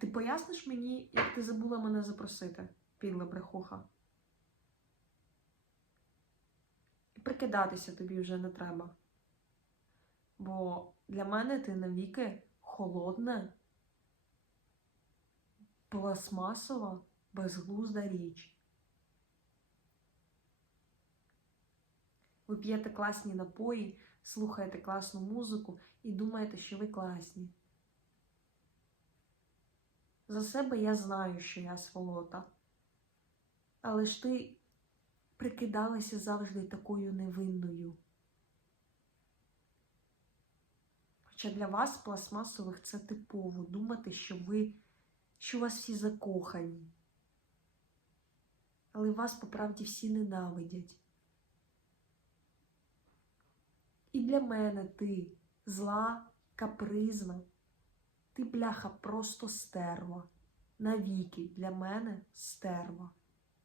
ти поясниш мені, як ти забула мене запросити, підла брехуха? І прикидатися тобі вже не треба. Бо для мене ти навіки холодна, пластмасова, безглузда річ. Ви п'єте класні напої, слухаєте класну музику і думаєте, що ви класні. За себе я знаю, що я сволота. Але ж ти прикидалася завжди такою невинною. Хоча для вас, пластмасових, це типово думати, що ви, що у вас всі закохані. Але вас по правді всі ненавидять. І для мене ти зла, капризна. Ти, бляха, просто стерва. Навіки для мене стерва.